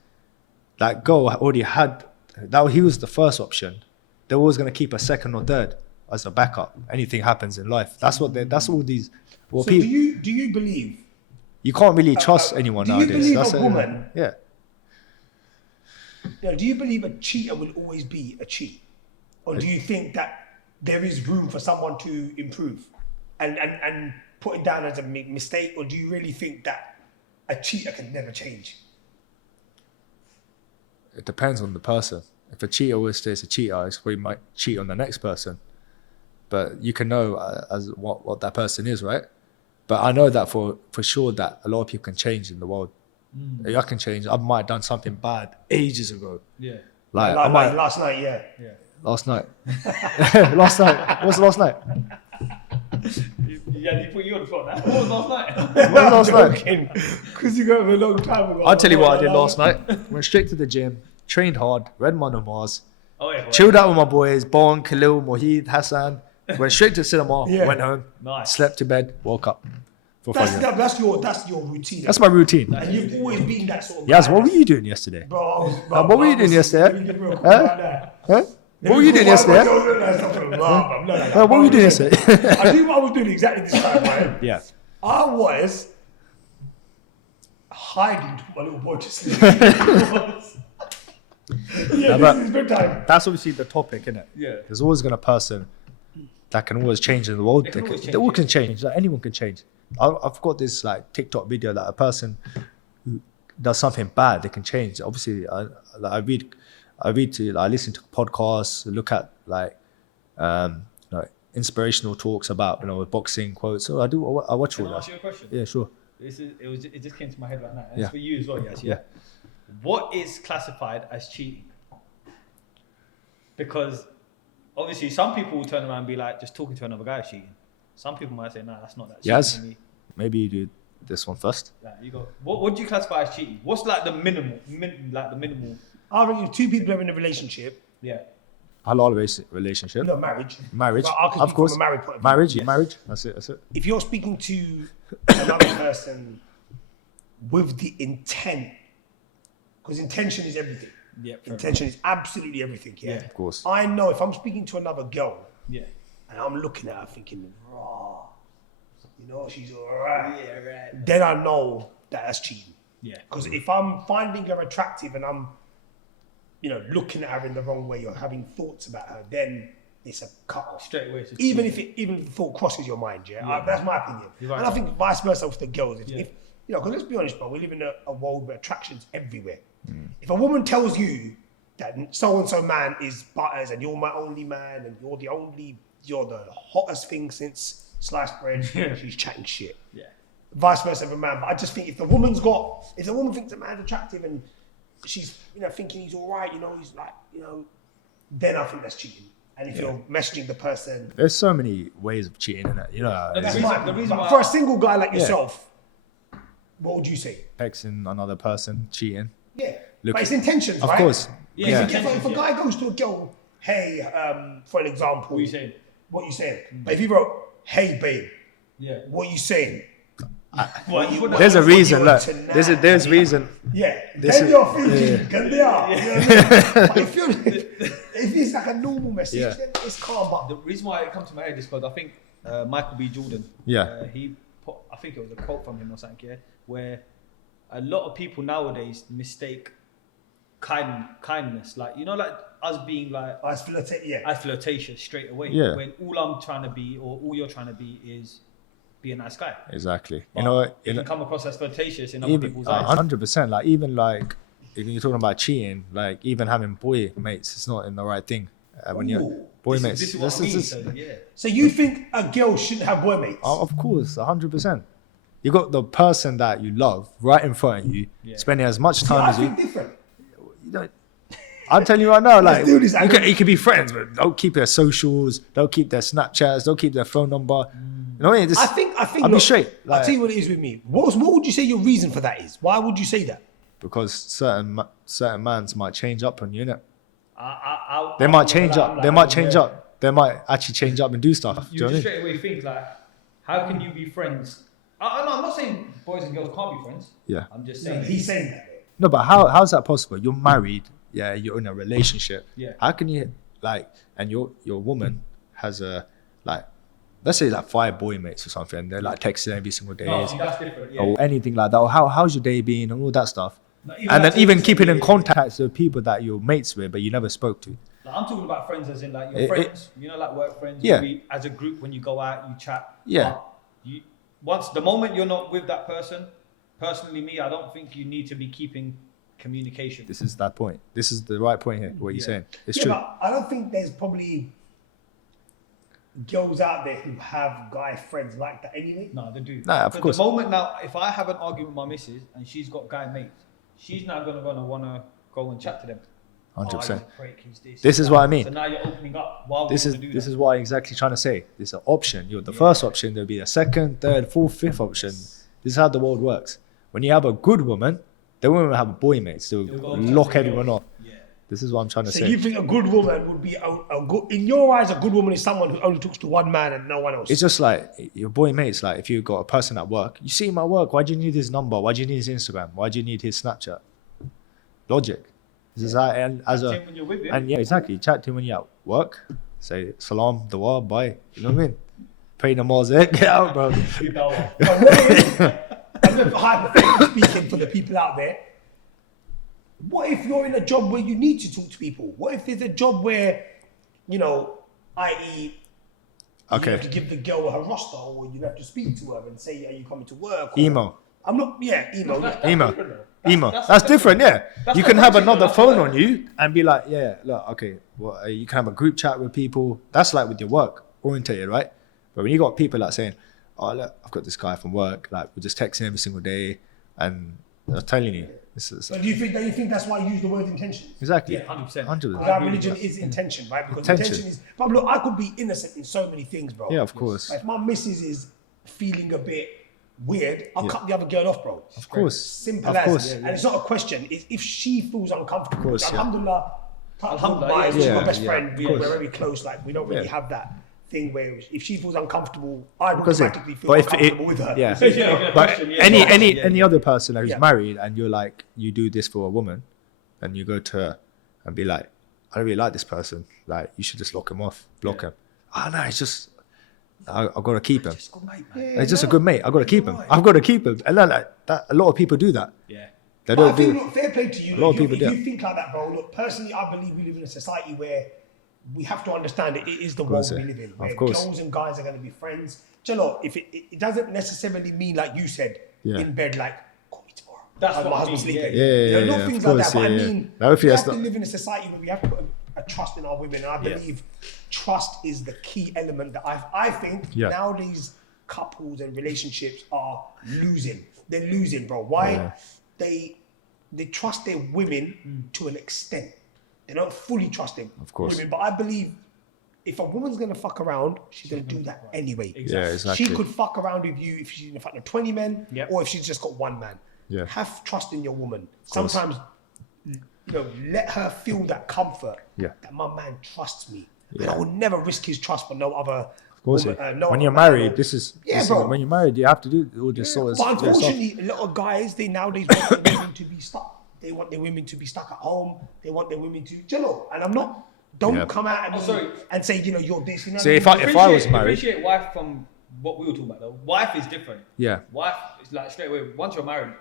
that girl already had that. He was the first option. They're always going to keep a second or third as a backup. Anything happens in life. That's all these. Well, So people, do you believe? you can't really trust anyone do you nowadays. believe That's a it. woman- Yeah. Do you believe a cheater will always be a cheat, or do you think that there is room for someone to improve, and put it down as a mistake, or do you really think that a cheater can never change? It depends on the person. If a cheater always stays a cheater, he might cheat on the next person. But you can know as what that person is, right? But I know that for sure that a lot of people can change in the world. I can change. I might have done something bad ages ago. Yeah. Like Last night, yeah. last night. Last night. What's last night? Yeah, he put you on the spot now. What was last night? What was last night? Because you got a long time ago. I'll tell you what I did last night. Went straight to the gym, trained hard, read my namaz, Oh, yeah. chilled out with my boys, Bon, Khalil, Mohid, Hassan. Went straight to cinema, Yeah. went home, Nice. slept to bed, woke up. For fun. That's your routine. That's my routine. And you've always been that sort of Yaz, guy. what were you doing yesterday? Bro, what were you doing yesterday? Huh? What were you doing yesterday? What were you doing yesterday? I knew what I was doing exactly this time, right? Yeah. I was hiding to put my little boy to sleep. Yeah, but this is bedtime. that's obviously the topic, isn't it? Yeah. There's always going to be a person that can always change in the world. They all can change. Like, anyone can change. I've got this like TikTok video that a person who does something bad, they can change. Obviously, I listen to podcasts, look at like inspirational talks about boxing quotes. So I watch all Can I that. ask you a question? Yeah, sure. It just came to my head right now. And Yeah. It's for you as well, yes. Yeah. What is classified as cheating? Because obviously some people will turn around and be like, just talking to another guy is cheating. Some people might say, nah, that's not that cheating Yes. to me. Maybe you do this one first. Like, you go, what do you classify as cheating? What's like the minimal, I reckon if two people are in a relationship, yeah. Halal relationship. no marriage. Marriage, But I can of speak course. from a married point of view. Marriage, Yes. marriage. That's it. If you're speaking to another person with the intent, because intention is everything. Yeah. fair Intention is absolutely everything. Yeah. Yeah. Of course. I know if I'm speaking to another girl enough. Yeah. and I'm looking at her thinking, raw, she's alright. Yeah, right. Then I know that that's cheating. Yeah. Because if I'm finding her attractive and I'm, looking at her in the wrong way or having thoughts about her, then it's a cut off. Straight away. It's just Even cheating. if the thought crosses your mind, Yeah. that's my opinion. You're right. And I think vice versa with the girls. If, Yeah. if because let's be honest, bro, we live in a world where attraction's everywhere. If a woman tells you that so and so man is butters and you're my only man and you're the hottest thing since sliced bread, she's chatting shit. Yeah. Vice versa for a man. But I just think if the woman thinks a man's attractive and she's thinking he's all right, he's like, then I think that's cheating. And if you're messaging the person, There's so many ways of cheating in it. that's the reason but why for a single guy like yourself, what would you say? texting another person, cheating. Yeah, Look, but it's intentions, Of right? course. Yeah, Yeah. If a guy goes to a girl, hey, for an example, What are you saying? What are you saying? But if he wrote, hey, babe, Yeah. what are you saying? What, you put that- There's a What reason. you Look, tonight? there's reason. Yeah, This then is- you're thinking, can they are? You know what I mean? But if it's like a normal message, Yeah. then it's calm. The But reason why it comes to my head is because I think Michael B. Jordan, Yeah. he put, I think it was a quote from him or something, yeah, where a lot of people nowadays mistake kindness, like like us being like I flirtate, yeah. as flirtatious straight away. Yeah. When all I'm trying to be or all you're trying to be is be a nice guy. Exactly. But it can come across as flirtatious in other Even people's eyes. 100%. Like even like if you're talking about cheating, like even having boy mates, it's not in the right thing. When you're Ooh. boy This mates, is what I mean. this- So, yeah. So you think a girl shouldn't have boy mates? of course, 100%. You got the person that you love right in front of you, Yeah. spending as much See, time I as you. think different. You don't. I'm telling you right now, like do this. you can be friends, but don't keep their socials, don't keep their Snapchats, don't keep their phone number. You know what I mean? Just, I think. I'll be look, straight. I'll Like, tell you what it is with me. What would you say your reason for that is? Why would you say that? because certain mans might change up on you, innit? I They might change up. They might change up. they might actually change up and do stuff. You do you know just what I mean? straight away think like, how can you be friends? I'm not saying boys and girls can't be friends. Yeah. I'm just No, saying. he's saying that. No, but how's that possible? You're married, yeah, you're in a relationship. Yeah. How can you like, and your woman has a like, let's say like 5 boy mates or something, and they're like texting every single day, No, that's different. Yeah. or anything like that, or how's your day been, and all that stuff. No, even And then like even social keeping in media. contact with people that you're mates with, but you never spoke to. Like, I'm talking about friends as in like your It- friends, you know, like work friends. Yeah. Maybe as a group, when you go out, you chat. Yeah. But once the moment you're not with that person, personally, me, I don't think you need to be keeping communication. This is that point. This is the right point here. What you're Yeah. saying, it's Yeah, true. but I don't think there's probably girls out there who have guy friends like that anyway. No, they do. Nah, of But course. The moment now, if I have an argument with my missus and she's got guy mates, she's now gonna want to go and chat to them. 100%. Oh, he's a prick, he's this, This he's is what that. I mean. So now you're opening up. Why would This you is wanna do this that? is what I'm exactly trying to say. This is an option. You're the first option. There'll be a second, third, fourth, fifth option. This is how the world works. When you have a good woman, they won't even have boy mates. They'll They'll go lock chat to everyone girls. off. Yeah. This is what I'm trying to So say. you think a good woman would be a good, in your eyes, a good woman is someone who only talks to one man and no one else? It's just like your boy mates. Like if you've got a person at work, you see him at work. Why do you need his number? Why do you need his Instagram? Why do you need his Snapchat? Logic. This is how, and as Chat a to him when you're with him. and yeah, exactly. Chat to him when you're at work. Say salam, dua, bye. You know what I mean? Pray namaz, get out, bro. You know what? But what if, and then hypothetically speaking for the people out there, what if you're in a job where you need to talk to people? What if there's a job where, you know, i.e., you Okay. have to give the girl her roster, or you have to speak to her and say, are you coming to work? Or, Email. I'm not, yeah, email. Email. Email. that's- That's different, yeah. that's You not can have coaching, another that's phone work. on you and be like, yeah, look, okay, well, you can have a group chat with people. That's like with your work orientated, right? But when you got people like saying, oh, look, I've got this guy from work, like we're just texting every single day, and I'm telling you, this is So do you think that's why you use the word intention? exactly Yeah, 100%. 100%. Because our religion is intention, right? Because intention is. But look, I could be innocent in so many things, bro. Yeah, of course, Like, if my missus is feeling a bit weird, I'll Yeah. cut the other girl off, bro. of course, Simple of as. course. And it's not a question. It's if she feels uncomfortable. Of course, yeah. Alhamdulillah, Alhamdulillah, she's yeah. my best Yeah, friend. of We're course. very close. Like we don't really Yeah. have that thing where if she feels uncomfortable, I Because it- automatically feel but if uncomfortable it- with her. yeah. You know, But question, yeah. any other person who's Yeah. married and you're like, you do this for a woman, and you go to her and be like, I don't really like this person. Like, you should just lock him off, block him. Oh no, it's just I've got to keep him. Just go, mate, man. Yeah, It's just a no. good mate. I've got to keep him. I've got to keep him. And then like, that, a lot of people do that. Yeah. They But I don't think, do. look, fair play to you. A lot Look, of people if do. you think like that, bro, look, personally, I believe we live in a society where we have to understand that it is the course, world yeah. we live in. Of Where course. girls and guys are going to be friends. Do you know, if it doesn't necessarily mean, like you said, Yeah. in bed, like, call me tomorrow. That's As what my I husband's mean, sleeping. yeah. Yeah, You know, yeah, not yeah, things of like course, that. But yeah, I yeah. mean, Now, if we that's have to not- live in a society where we have to put a trust in our women. And I Yeah. believe trust is the key element that I think Yeah. nowadays couples and relationships are losing. They're losing, bro. Why? Yeah. They trust their women to an extent. They don't fully trust them. Of course. Women, but I believe if a woman's gonna fuck around, she's gonna do that anyway. Yeah, exactly. She could fuck around with you if she's in front of 20 men, Yep. or if she's just got one man. Yeah. Have trust in your woman. course. Sometimes, you know, let her feel that comfort. Yeah. That my man trusts me, and Yeah. I will never risk his trust for no other. Of course, woman, yeah. no When other you're man married, or- this is bro. when you're married, you have to do all this sort of But stuff. unfortunately, a lot of guys, they nowadays want their women to be stuck. They want their women to be stuck at home. They want their women to, you know, and I'm not, don't Yeah. come out at me sorry. and say, you know, you're this, you know. See, what I if mean? I was married- Differentiate wife from what we were talking about though. Wife is different. Yeah. Wife is like straight away. Once you're married,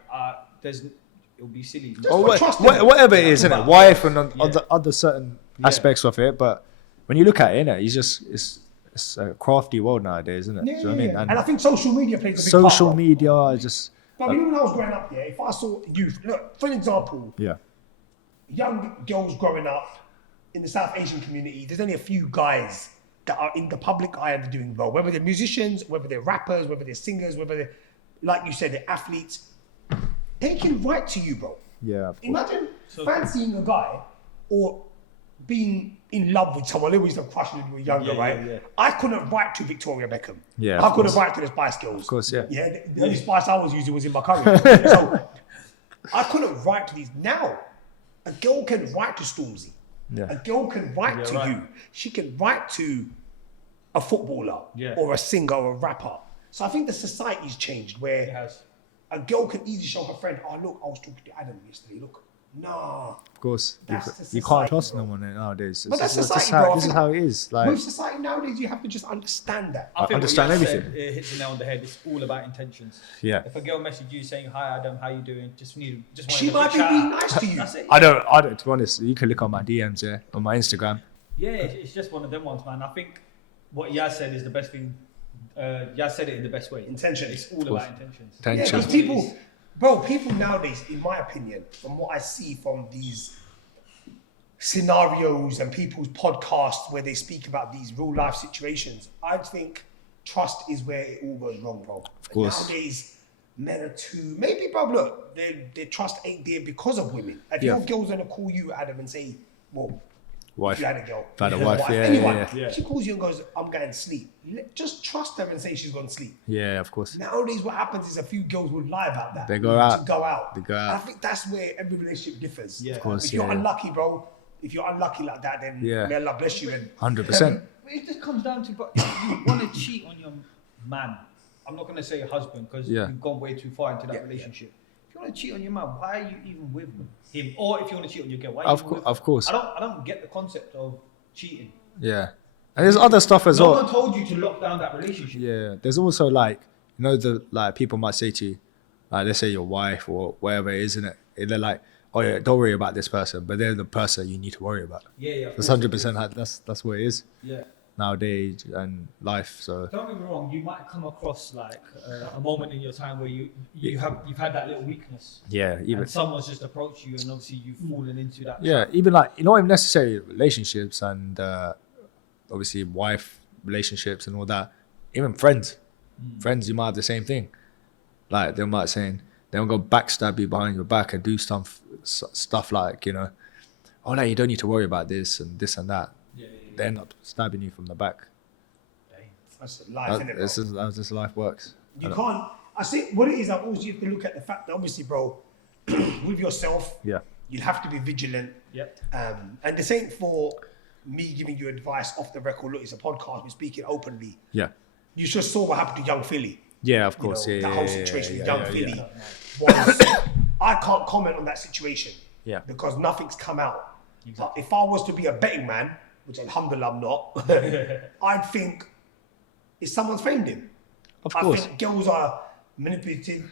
it'll be silly. Just Or put trust in it. whatever it is, isn't it? about- Wife and Yeah. other certain aspects of it. But when you look at it, innit, it's a crafty world nowadays, isn't it? Yeah, Do you know what I mean? And I think social media plays a big part. social bro. media is just But you know, when I was growing up, yeah, if I saw youth, look, for example, yeah. young girls growing up in the South Asian community, there's only a few guys that are in the public eye and they're doing well. Whether they're musicians, whether they're rappers, whether they're singers, whether they're, like you said, they're athletes, they can write to you, bro. Yeah. of course. Imagine fancying a guy or being in love with someone. We used to crush when we were younger, Yeah, right? yeah, yeah. I couldn't write to Victoria Beckham. Yeah, I of couldn't course. write to the Spice Girls. Of course, yeah. Yeah, the only spice I was using was in my curry. So I couldn't write to these. Now, a girl can write to Stormzy. Yeah. A girl can write to you. She can write to a footballer or a singer or a rapper. So I think the society's changed where It has. a girl can easily show her friend, oh, look, I was talking to Adam yesterday. Look, nah. Of course, That's you the can't society, trust bro. no one nowadays. But that's This society, is bro. I this is think how it is. Like, with society nowadays, you have to just understand that. I think understand what you everything. said, it hits the nail on the head. It's all about intentions. yeah. If a girl messaged you saying, "Hi Adam, how you doing?" Just wanted She to might be chat. being nice to you. That's it. I don't. To be honest, you can look on my DMs, on my Instagram. Yeah, it's just one of them ones, man. I think what Yazz said is the best thing. Yazz said it in the best way. Intentions. It's all about intentions. Yeah, because people nowadays, in my opinion, from what I see from these scenarios and people's podcasts where they speak about these real life situations, I think trust is where it all goes wrong, bro. Of course. Nowadays, men are too. Maybe, bro, look, their trust ain't there because of women. If your girl's gonna call you, Adam, and say, well, Wife. if you had a girl, If I had a you had wife, anyone, yeah. she calls you and goes, I'm going to sleep. Just trust her and say she's going to sleep. Yeah, of course. Nowadays, what happens is a few girls would lie about that. They go out. To go out. They go And I out. think that's where every relationship differs. Yeah. Of course, If you're yeah. unlucky, bro, if you're unlucky like that, then may Allah bless you. And 100%. It just comes down to, but if you want to cheat on your man, I'm not going to say husband because you've gone way too far into that relationship. If you want to cheat on your man, why are you even with him? Or if you want to cheat on your girl, why are you even with him? Of course. I don't get the concept of cheating. Yeah. And there's other stuff as No well. one told you to lock down that relationship. Yeah. There's also like, people might say to you, let's say your wife or whatever it is, isn't it? They're like, oh yeah, don't worry about this person, but they're the person you need to worry about. Yeah. That's 100%. That's what it is Yeah. nowadays and life. So Don't get me wrong. You might come across like a moment in your time where you've had that little weakness. yeah, even And someone's just approached you, and obviously you've fallen into that. yeah, even like not even necessarily relationships and obviously wife relationships and all that. Even friends, you might have the same thing. Like they might they'll go backstab you behind your back and do stuff like oh no, you don't need to worry about this and that. Yeah. They end up stabbing you from the back. that's life, innit, bro? This is how this life works. You can't. I see what it is. I always have to look at the fact that obviously, bro, with yourself, Yeah. you have to be vigilant. Yep. And this ain't for me giving you advice off the record. Look, it's a podcast. We're speaking openly. Yeah. You just saw what happened to Young Philly. Yeah, of course. That whole situation with Young Philly. Yeah. Was, I can't comment on that situation. Yeah. Because nothing's come out. But if I was to be a betting man, which alhamdulillah I'm not, I'd think if someone's framed him. Of I course. think girls are manipulated,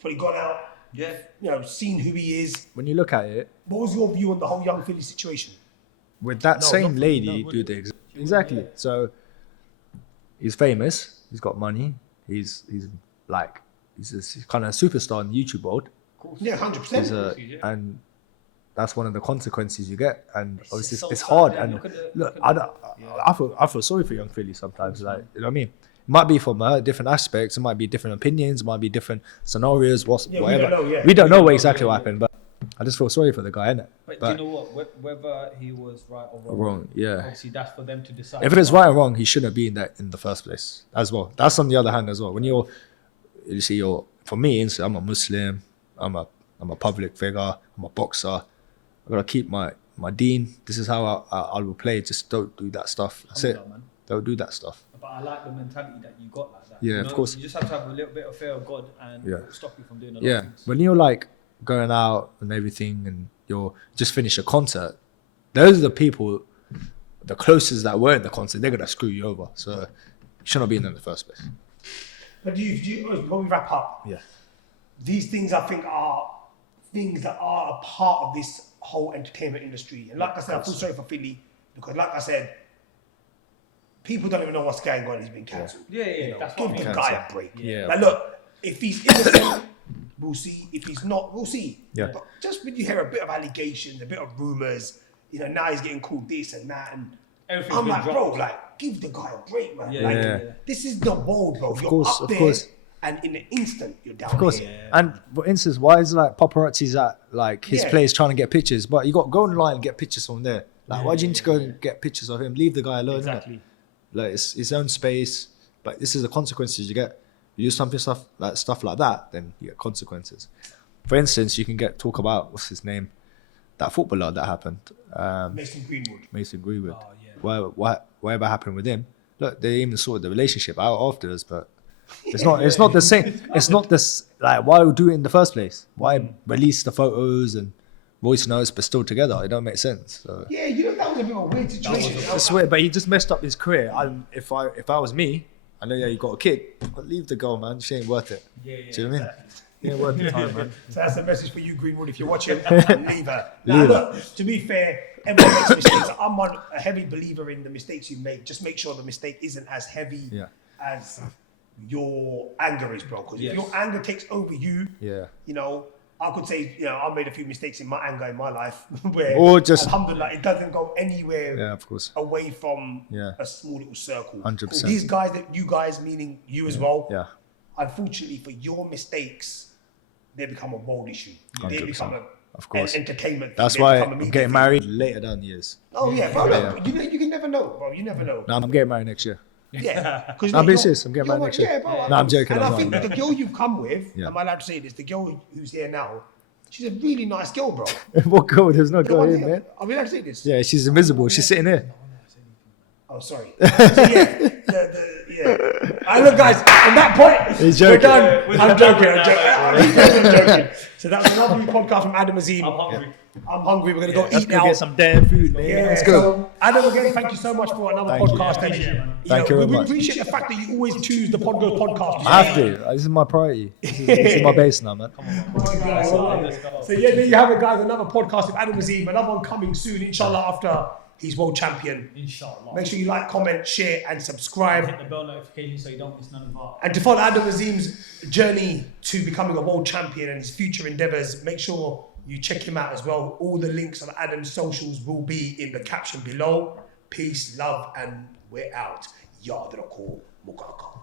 probably gone out, seen who he is. When you look at it, What was your view on the whole Young Philly situation? with that same not- lady no, do the exactly. So he's famous. He's got money. He's kind of a superstar in the YouTube world. Yeah, 100%. And that's one of the consequences you get. And obviously so it's sad, hard. yeah. And Look at look, I feel sorry for Young Philly sometimes. Like, you know what I mean? It might be from different aspects. It might be different opinions. It might be different scenarios. Whatever. We don't know exactly what happened, but I just feel sorry for the guy, innit? But do you know what? Whether he was right or wrong, Wrong, yeah. obviously that's for them to decide. If it is right or wrong, he shouldn't be in that in the first place as well. That's on the other hand as well. When for me, I'm a Muslim. I'm a public figure. I'm a boxer. I gotta keep my deen. This is how I will play. Just don't do that stuff. That's it. Man. Don't do that stuff. But I like the mentality that you got like that. Yeah, You of know, course. You just have to have a little bit of fear of God, and Yeah. it will stop you from doing a lot Yeah. of things. When you're like going out and everything, and you're just finished a concert, those are the people, the closest that were in the concert. They're gonna screw you over. So you shouldn't be in there in the first place. But when we wrap up, Yeah. these things I think are things that are a part of this whole entertainment industry. And like I said, I feel sorry for Philly because, like I said, people don't even know what's going on. He's been cancelled. Yeah. That's what I Give mean. the guy a break. Yeah. Like, look, if he's innocent, we'll see. If he's not, we'll see. Yeah. But just when you hear a bit of allegations, a bit of rumours, now he's getting called this and that, and Everything's I'm been like, dropped. bro, like, give the guy a break, man. Yeah, like, yeah. this is the world, bro. You're course, up of there, course. and in an instant, you're down Of course. here. And for instance, why is like paparazzi's at like his Yeah. place trying to get pictures? But you got to go online and get pictures from there. Like, why do you need to go and get pictures of him? Leave the guy alone. innit? Exactly. Like, it's his own space. But this is the consequences you get. You do stuff like that, then you get consequences. For instance, you can talk about what's his name, that footballer that happened. Mason Greenwood. Oh, yeah. Whatever happened with him. Look, they even sorted the relationship out afterwards, but it's not the same. It's not this, like, why do it in the first place? Why release the photos and voice notes but still together? It don't make sense. So. Yeah, that was a bit of a weird situation. I swear, but he just messed up his career. If I was me, I know you got a kid, but leave the girl, man. She ain't worth it. Yeah, Do you know what I mean? Yeah, worth the time, man. So that's a message for you, Greenwood. If you're watching, leave her. Now, look, to be fair, everyone makes mistakes. I'm a heavy believer in the mistakes you make. Just make sure the mistake isn't as heavy as your anger is, bro. Because if your anger takes over you, you know, I could say, you know, I made a few mistakes in my anger in my life where, alhamdulillah, it doesn't go anywhere away from a small little circle. 100%. These guys, you guys, meaning you as well, unfortunately for your mistakes, they become a world issue. 100%. They become an entertainment. That's why I'm getting married later down years. Oh yeah, bro. Look, you can never know, bro. You never know. No, I'm getting married next year. Yeah, because I'm being serious. I'm getting married next year. Yeah, bro. No, I'm joking. And I think the girl you've come with, am I allowed to say this? The girl who's here now, she's a really nice girl, bro. What girl? There's no girl here, man. Are we allowed to say this? Yeah, she's invisible. She's sitting here. Oh, sorry. So look, guys, on that point, we're done. I'm joking. So that was another podcast from Adam Azim. I'm hungry. We're going to go eat now. Get some damn food, man. Yeah, let's go. So, Adam, again, thank you so much for another podcast. Thank you very much. We appreciate the fact that you always choose the Podghost Podcast. I have to. This is my priority. This is my base now, man. So yeah, there you have it, guys. Another podcast with Adam Azim. Another one coming soon, inshallah, after he's world champion. Inshallah. Make sure you like, comment, share, and subscribe. Hit the bell notification so you don't miss none of our. And to follow Adam Azim's journey to becoming a world champion and his future endeavours, make sure you check him out as well. All the links on Adam's socials will be in the caption below. Peace, love, and we're out. Yadrakul Mukaka.